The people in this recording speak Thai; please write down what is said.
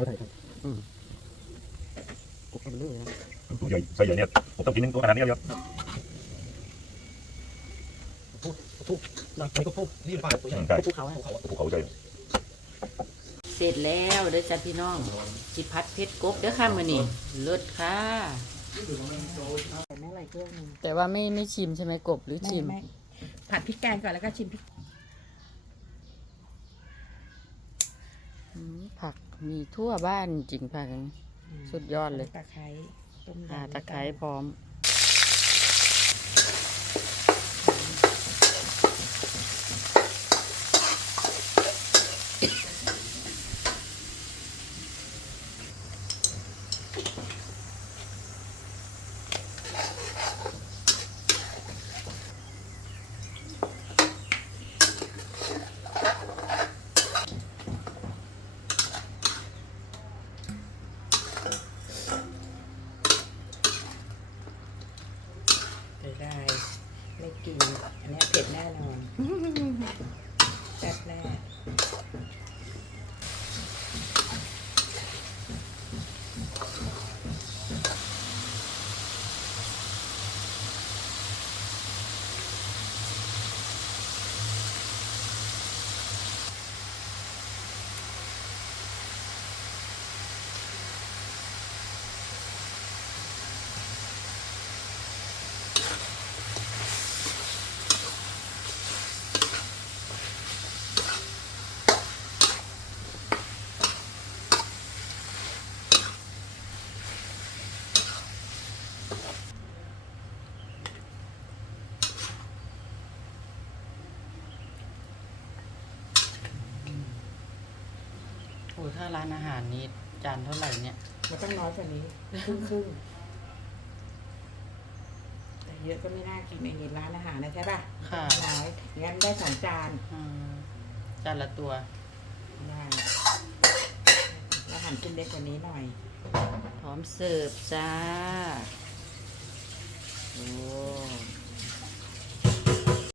ออใช่ใช่กบเอาไปเลยนะตัวใหญ่ใส่ใหญ่เนี่ยผมต้องกินหนึ่งตัวขนาดนี้เยอะพูดพูดนะใส่ก็พูดนี่เป็นปลาตัวใหญ่ใช่พูดเขาให้เขาภูเขาใจเสร็จแล้วเด้อจ้าพี่น้องสิพัดเพชรกบเด้อค่ะมื้อนี้เลิศค่ะ แต่ว่าไม่ไม่ชิมใช่ไหมกบหรือชิม ผัดพริกแกงก่อนแล้วก็ชิมพริก อืม ผักมีทั่วบ้านจริงผักนี้สุดยอดเลยตะไคร้ต้มยำข่าตะไคร้พร้อม ได้ ไม่กิน อันนี้เผ็ดแน่นอนแซ่บแน่ โอ้ถ้าร้านอาหารนี้จานเท่าไหร่เนี่ย มันต้องน้อยกว่านี้ ครึ่งครึ่งแต่เยอะก็ไม่น่ากินในนี้ร้านอาหารนะใช่ป่ะค่ะน้อยงั้นได้สองจานอืมจานละตัว ได้แล้วหั่นชิ้นเล็กกว่านี้หน่อย พร้อมเสิร์ฟจ้าโอ้